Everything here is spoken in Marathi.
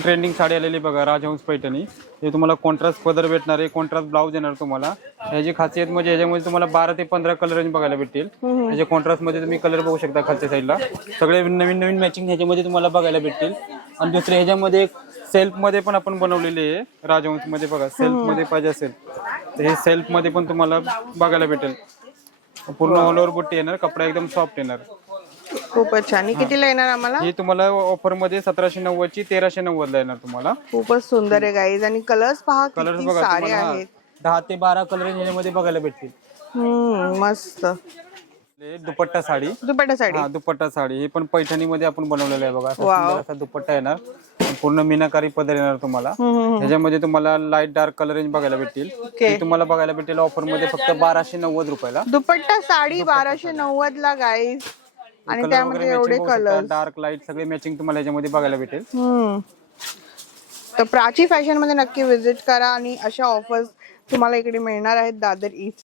ट्रेंडिंग साडी आलेली बघा राजहंस पैठणी. हे तुम्हाला कॉन्ट्रास्ट पदर भेटणार आहे, कॉन्ट्रास्ट ब्लाऊज येणार तुम्हाला. ह्याची खासियत म्हणजे ह्याच्यामध्ये तुम्हाला 12 ते 15 कलर रेंज बघायला भेटतील. ह्याच्या कॉन्ट्रास्ट मध्ये तुम्ही कलर बघू शकता खालच्या साईडला. सगळे नवीन नवीन मॅचिंग ह्याच्यामध्ये तुम्हाला बघायला भेटतील. आणि दुसरे ह्याच्यामध्ये सेल्फ मध्ये पण आपण बनवलेले आहे राजहंस मध्ये बघा. सेल्फ मध्ये पाहिजे असेल तर हे सेल्फ मध्ये पण तुम्हाला बघायला भेटेल. पूर्ण ऑल ओव्हर बुट्टी येणार, कपडा एकदम सॉफ्ट येणार. खूपच छान. ही कितीला येणार आम्हाला? ही तुम्हाला ऑफर मध्ये 1790 ची 1390 ला येणार तुम्हाला. खूपच सुंदर आहे गाईज. आणि कलर्स पहा कलर किती बघा सारे तुम्हाला आहेत. 10 ते 12 कलर ह्याच्यामध्ये बघायला भेटतील. मस्त. हे दुपट्टा साडी. दुपट्टा साडी. हा दुपट्टा साडी. हे पण पैठणी मध्ये आपण बनवलेलं आहे बघा. असा वाव. सुंदर असा दुपट्टा येणार, पूर्ण मीनाकारी पदर येणार तुम्हाला. ह्याच्यामध्ये तुम्हाला लाईट डार्क कलर रेंज बघायला भेटतील. हे तुम्हाला बघायला भेटेल ऑफर मध्ये फक्त 1290 रुपयाला. दुपट्टा साडी 1290 ला गाईज. आणि त्यामध्ये एवढे कलर, डार्क लाईट सगळे मॅचिंग तुम्हाला ह्याच्यामध्ये बघायला भेटेल. तर प्राची फॅशन मध्ये नक्की विजिट करा. आणि अशा ऑफर्स तुम्हाला इकडे मिळणार आहेत दादर ईस्ट